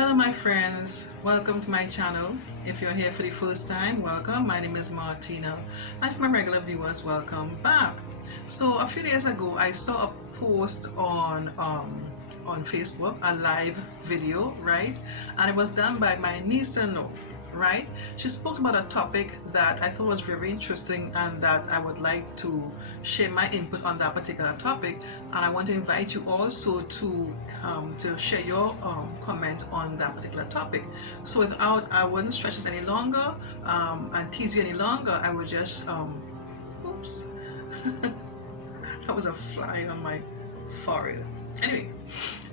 Hello my friends, welcome to my channel. If you're here for the first time, welcome. My name is Martina, and for my regular viewers, welcome back. So a few days ago I saw a post on Facebook, a live video, right? And it was done by my niece-in-law, right? She spoke about a topic that I thought was very interesting and that I would like to share my input on that particular topic. And I want to invite you also to share your comment on that particular topic. So I wouldn't stretch this any longer and tease you any longer. I would just, oops, that was a fly on my forehead. Anyway,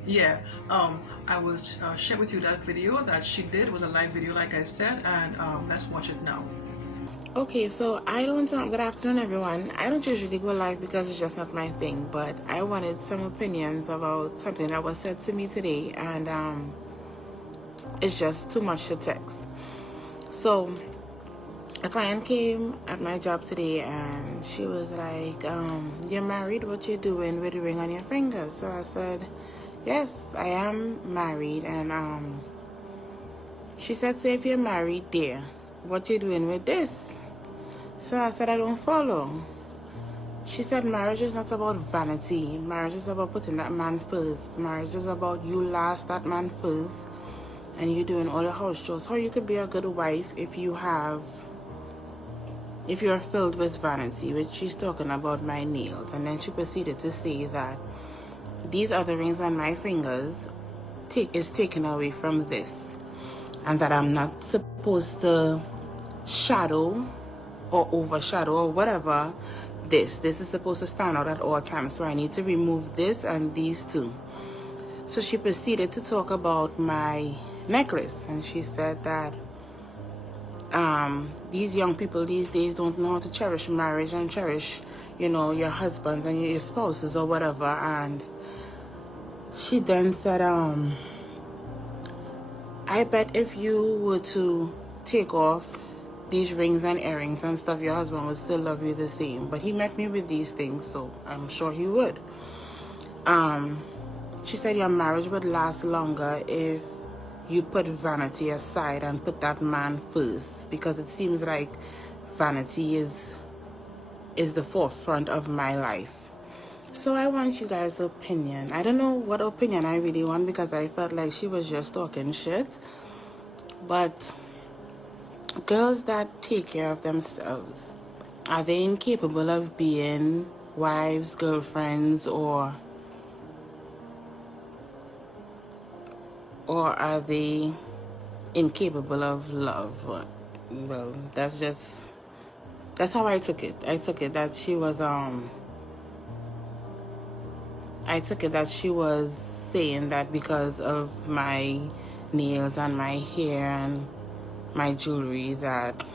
yeah, I will share with you that video that she did. It was a live video, like I said, and let's watch it now. Okay, so good afternoon everyone. I don't usually go live because it's just not my thing, but I wanted some opinions about something that was said to me today, and it's just too much to text. So a client came at my job today and she was like, you're married, what you doing with the ring on your finger? So I said, yes, I am married. And she said, so if you're married, dear, what you doing with this? So I said, I don't follow. She said, marriage is not about vanity. Marriage is about putting that man first. Marriage is about you last that man first and you doing all the house chores. How you could be a good wife if you're filled with vanity, which she's talking about my nails. And then she proceeded to say that these other rings on my fingers is taken away from this, and that I'm not supposed to shadow or overshadow or whatever this is supposed to stand out at all times, so I need to remove this and these two. So she proceeded to talk about my necklace, and she said that these young people these days don't know how to cherish marriage and cherish, your husbands and your spouses or whatever. And she then said, I bet if you were to take off these rings and earrings and stuff, your husband would still love you the same. But he met me with these things, so I'm sure he would. She said your marriage would last longer if you put vanity aside and put that man first, because it seems like vanity is the forefront of my life. So I want you guys' opinion. I don't know what opinion I really want, because I felt like she was just talking shit. But girls that take care of themselves, are they incapable of being wives, girlfriends, or are they incapable of love? Well, that's how I took it. I took it that she was saying that because of my nails and my hair and my jewelry, that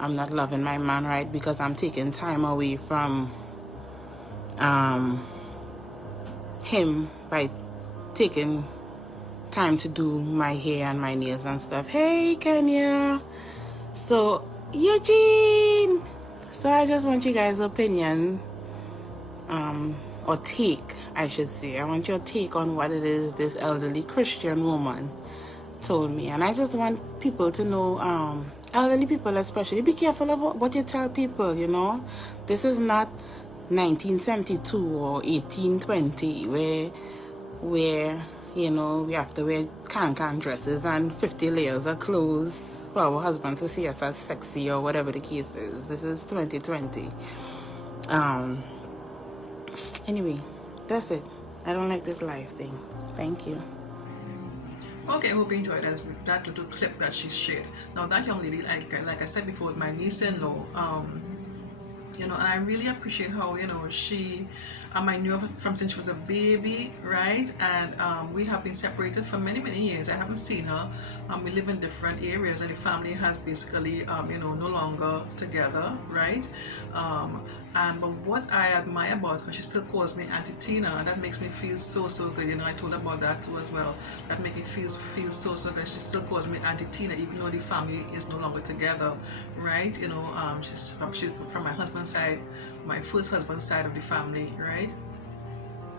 I'm not loving my man right, because I'm taking time away from him by taking time to do my hair and my nails and stuff. Hey Kenya. So Eugene, so I just want you guys' opinion, or take, I should say. I want your take on what it is this elderly Christian woman told me. And I just want people to know, elderly people especially, be careful of what you tell people. This is not 1972 or 1820 where we have to wear can dresses and 50 layers of clothes for our husband to see us as sexy or whatever the case is. This is 2020. Anyway, that's it. I don't like this live thing. Thank you. Okay, I hope you enjoyed that little clip that she shared. Now that young lady, like I said before, my niece-in-law, and I really appreciate how, I knew her from since she was a baby, right? And we have been separated for many, many years. I haven't seen her. We live in different areas, and the family has basically, no longer together, right? But what I admire about her, she still calls me Auntie Tina, and that makes me feel so, so good. I told her about that too as well. That makes me feel so, so good. She still calls me Auntie Tina, even though the family is no longer together, right? She's from my husband's side, my first husband's side of the family, right?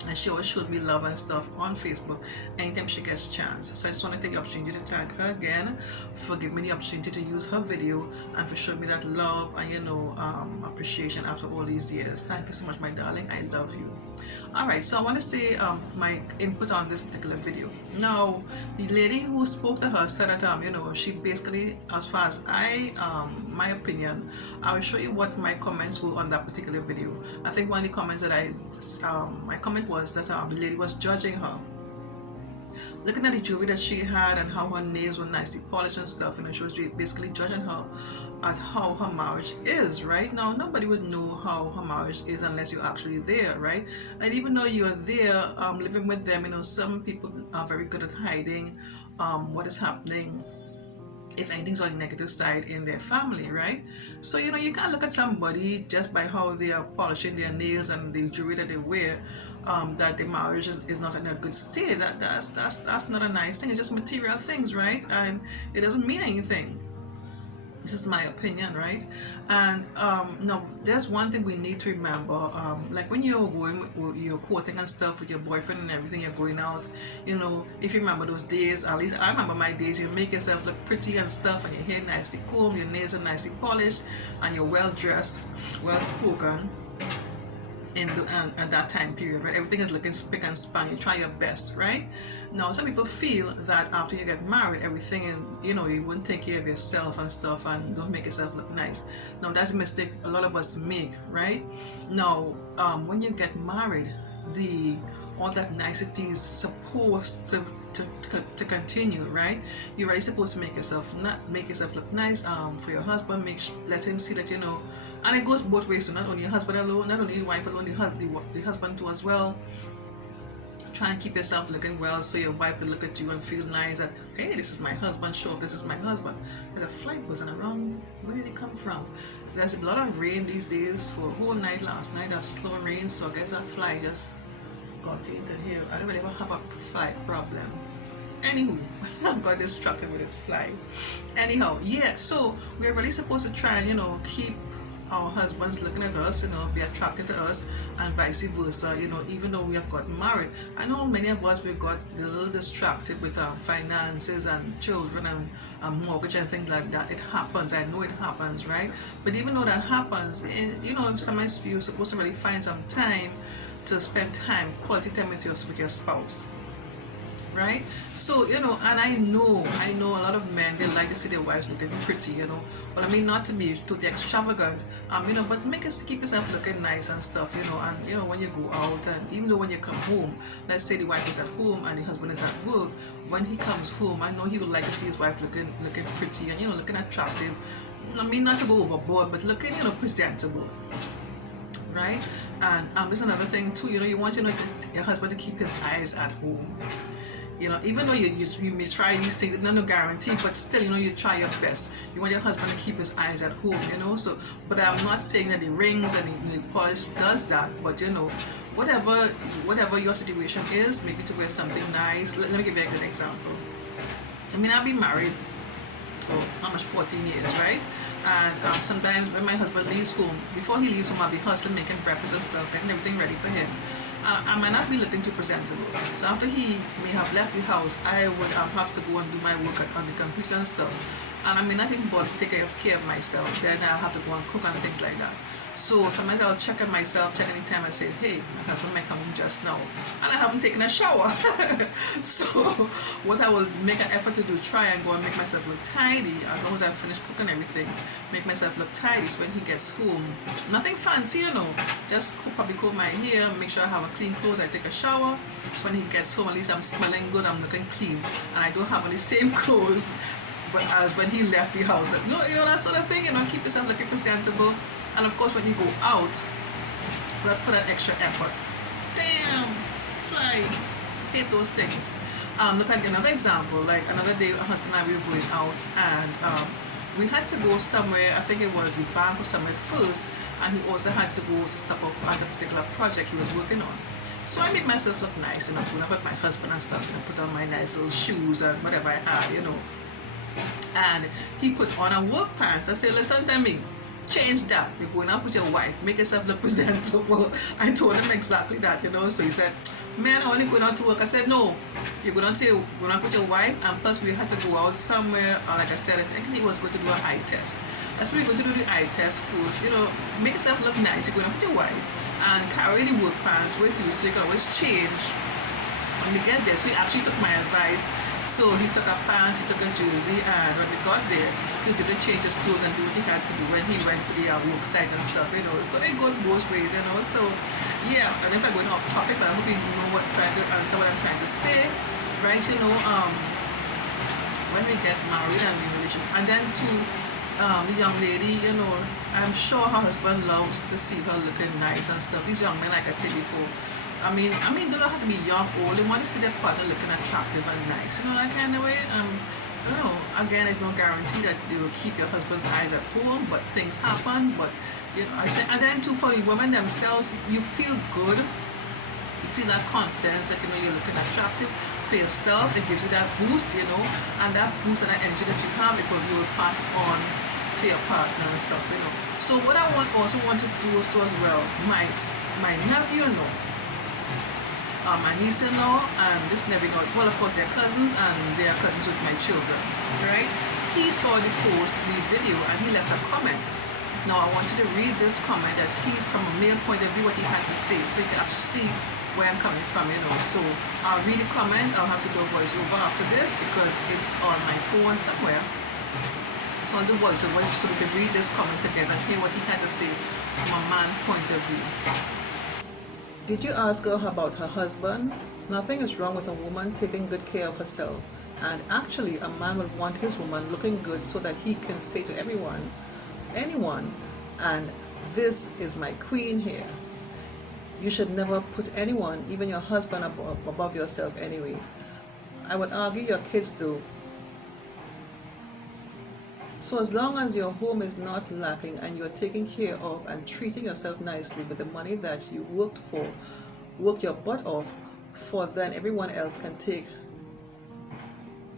and she always showed me love and stuff on Facebook anytime she gets a chance. So I just want to take the opportunity to thank her again for giving me the opportunity to use her video and for showing me that love and appreciation after all these years. Thank you so much, my darling. I love you. Alright, so I want to say my input on this particular video. Now, the lady who spoke to her said that she basically, as far as my opinion, I will show you what my comments were on that particular video. I think one of the comments that my comment was that the lady was judging her, looking at the jewelry that she had and how her nails were nicely polished and stuff. She was basically judging her at how her marriage is. Right now, nobody would know how her marriage is unless you're actually there, right? And even though you're there living with them, some people are very good at hiding what is happening, if anything's on the negative side in their family, right? So you can't look at somebody just by how they are polishing their nails and the jewelry that they wear, that the marriage is not in a good state. That's not a nice thing. It's just material things, right? And it doesn't mean anything. This is my opinion, right? And no, there's one thing we need to remember. Like when you're courting and stuff with your boyfriend and everything, you're going out. If you remember those days, at least I remember my days. You make yourself look pretty and stuff, and your hair nicely combed, your nails are nicely polished, and you're well dressed, well spoken. And that time period, right? Everything is looking spick and span. You try your best, right? Now, some people feel that after you get married, everything, you won't take care of yourself and stuff, and don't make yourself look nice. Now, that's a mistake a lot of us make, right? Now, when you get married, all that nicety is supposed to continue, right? You're really supposed to make yourself look nice for your husband. Let him see that and it goes both ways. So not only your husband alone, not only the wife alone, the husband too as well. Try and keep yourself looking well so your wife will look at you and feel nice that, hey, this is my husband. Show this is my husband. There's a fly buzzing around. Where did it come from? There's a lot of rain these days for a whole night last night. That's slow rain, so I guess that fly just got into here. I don't really ever have a fly problem. Anywho, I got distracted with this fly. Anyhow, yeah, so we're really supposed to try and keep our husbands looking at us, be attracted to us, and vice versa, even though we have got married. I know many of us, we got a little distracted with finances and children and mortgage and things like that. It happens. I know it happens, right? But even though that happens, sometimes you're supposed to really find some time to spend quality time with your spouse. Right? So, and I know a lot of men, they like to see their wives looking pretty, but I mean, not to be too extravagant, but keep yourself looking nice and stuff, and when you go out, and even though when you come home, let's say the wife is at home and the husband is at work, when he comes home, I know he would like to see his wife looking pretty and, looking attractive. I mean, not to go overboard, but looking, presentable. Right? And there's another thing too, you want your husband to keep his eyes at home. Even though you may try these things, it's not no guarantee, but still, you try your best. You want your husband to keep his eyes at home, so, but I'm not saying that the rings and the polish does that, but whatever your situation is, maybe to wear something nice. Let me give you a good example. I mean, I've been married for 14 years, right? And sometimes when my husband leaves home, before he leaves home, I'll be hustling, making breakfast and stuff, getting everything ready for him. I might not be looking too presentable. So after he may have left the house, I would have to go and do my work on the computer and stuff. And I may not even bother to take care of myself. Then I'll have to go and cook and things like that. So sometimes I'll check on myself, check any time. I say, hey, my husband might come home just now, and I haven't taken a shower. So what I will make an effort to do, try and go and make myself look tidy. As long as I finish cooking everything, make myself look tidy. So when he gets home, nothing fancy, just probably comb my hair, make sure I have a clean clothes. I take a shower. So when he gets home, at least I'm smelling good, I'm looking clean, and I don't have any same clothes but as when he left the house. No, that sort of thing. Keep yourself looking presentable. And of course, when you go out, put an extra effort. Damn, fly, hate those things. Look at another example. Like another day, my husband and I were going out, and we had to go somewhere. I think it was the bank or somewhere first, and he also had to go to stop off at a particular project he was working on. So I made myself look nice, going up with my husband and stuff, put on my nice little shoes and whatever I had, And he put on a work pants. I said, listen to me. change that. You're going out with your wife, make yourself look presentable. I told him exactly that, you know. So he said, man, I'm only going out to work. I said, no, you're going out with your wife, and plus we had to go out somewhere. Like I said, I think he was going to do an eye test. That's why we're going to do the eye test first. You know, make yourself look nice. You're going out with your wife, and carry the work pants with you, so you can always change when we get there. So he actually took my advice. So he took a pants, he took a jersey, and when we got there, he was able to change his clothes and do what he had to do when he went to the work site and stuff, you know. So it goes both ways, you know. So yeah, and if I'm going off topic, but I hope you know what trying to answer what I'm trying to say, right? You know, when we get married and we relation, and then to the young lady, you know, I'm sure her husband loves to see her looking nice and stuff. These young men, like I said before, I mean, they don't have to be young or old. They want to see their partner looking attractive and nice. You know, that kind of way. You know, again, there's no guarantee that they will keep your husband's eyes at home, but things happen. But, you know, I think, and then too, for the women themselves, you feel good. You feel that confidence that, you know, you're looking attractive for yourself. It gives you that boost, you know, and that boost and that energy that you have, because you will pass it on to your partner and stuff, you know. So what I also want to do as well, my nephew, you know, my niece-in-law and this nephew-in-law, well, of course, they're cousins, and they're cousins with my children, right? He saw the post, the video, and he left a comment. Now, I want you to read this comment that he, from a male point of view, what he had to say, so you can actually see where I'm coming from, you know. So I'll read the comment. I'll have to do a voiceover after this because it's on my phone somewhere. So I'll do voiceover so we can read this comment together and hear what he had to say from a man's point of view. Did you ask her about her husband? Nothing is wrong with a woman taking good care of herself. And actually, a man would want his woman looking good so that he can say to anyone, and this is my queen here. You should never put anyone, even your husband, above yourself anyway. I would argue your kids do. So as long as your home is not lacking and you're taking care of and treating yourself nicely with the money that you worked your butt off for, then everyone else can take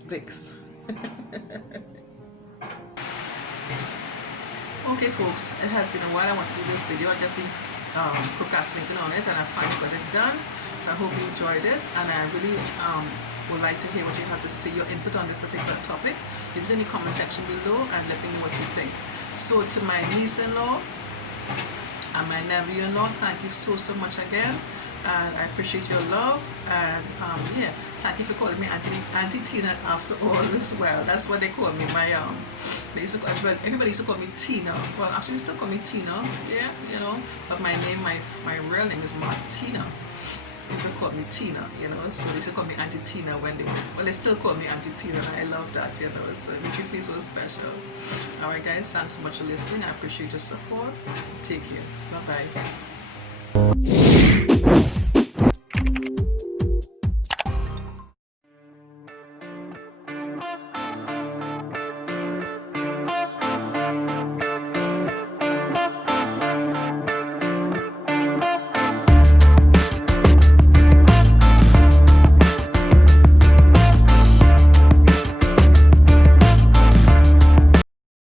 Vicks. Okay, folks, it has been a while. I want to do this video. I've just been procrastinating on it, and I finally got it done. So I hope you enjoyed it, and I really would like to hear what you have to say, your input on this particular topic. Leave it in the comment section below and let me know what you think. So to my niece-in-law and my nephew-in-law, thank you so much again, and I appreciate your love. And yeah, thank you for calling me Auntie Tina after all as well. That's what they call me. They used to call, everybody used to call me Tina. Well, actually, they still call me Tina. Yeah, you know. But my name, my real name is Martina. People call me Tina, you know. So they used to call me Auntie Tina when they were. Well, they still call me Auntie Tina, and I love that, you know. So it makes me feel so special. All right, guys. Thanks so much for listening. I appreciate your support. Take care. Bye bye.